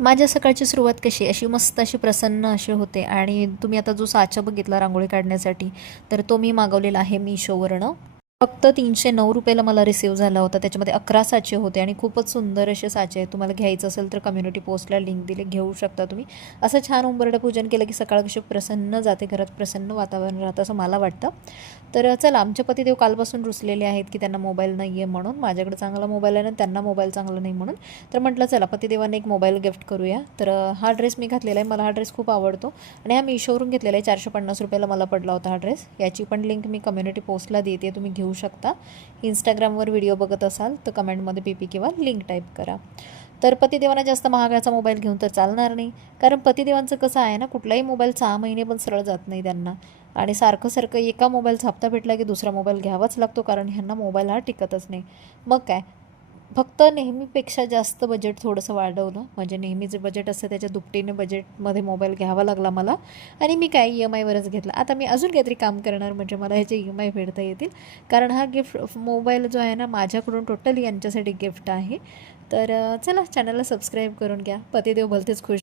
माझ्या सकाळची सुरुवात कशी अशी मस्त अशी प्रसन्न अशी होते आणि तुम्ही आता जो साचा बघितला रांगोळी काढण्यासाठी तर तो मी मागवलेला आहे Meeshoवरनं. फक्त 309 रुपयाला मला रिसीव्ह झाला होता. त्याच्यामध्ये 11 साचे होते आणि खूपच सुंदर असे साचे आहेत. तुम्हाला घ्यायचं असेल तर कम्युनिटी पोस्टला लिंक दिले, घेऊ शकता तुम्ही. असं छान उंबरठं पूजन केलं की सकाळ कशी प्रसन्न जाते, घरात प्रसन्न वातावरण राहतं असं मला वाटतं. तर चला, आमचे पतिदेव कालपासून रुसलेले आहेत की त्यांना मोबाईल नाही आहे म्हणून. माझ्याकडे चांगला मोबाईल आहे आणि त्यांना मोबाईल चांगला नाही म्हणून. तर म्हटलं चला पतिदेवांना एक मोबाईल गिफ्ट करूया. तर हा ड्रेस मी घातलेला आहे, मला हा ड्रेस खूप आवडतो आणि हा Meeshoवरून घेतलेला आहे. 450 रुपयाला मला पडला होता हा ड्रेस. याची पण लिंक मी कम्युनिटी पोस्टला देते, तुम्ही घेऊ शकता. इंस्टाग्रामवर व्हिडिओ बघत असाल तर कमेंटमध्ये PP किंवा लिंक टाईप करा. तर पतिदेवांना जास्त महागाचा मोबाईल घेऊन तर चालणार नाही, कारण पतिदेवांचं कसं आहे ना, कुठलाही मोबाईल 6 महिने पण सरळ जात नाही त्यांना. आणि सारखं सारखं एका मोबाईलचा हप्ता भेटला की दुसरा मोबाईल घ्यावाच लागतो, कारण ह्यांना मोबाईल हा टिकतच नाही. मग काय, फक्त नेहमीपेक्षा जास्त बजेट थोडंसं वाढवलं, म्हणजे नेहमी जे बजेट असतं त्याच्या दुपटीने बजेटमध्ये मोबाईल घ्यावा लागला मला. आणि मी काय EMIवरच घेतला. आता मी अजून काहीतरी काम करणार म्हणजे मला ह्याचे EMI फेडता येतील, कारण हा गिफ्ट मोबाईल जो आहे ना माझ्याकडून टोटली यांच्यासाठी गिफ्ट आहे. तर चला, चॅनलला सबस्क्राईब करून घ्या. पतिदेव भलतेच खुश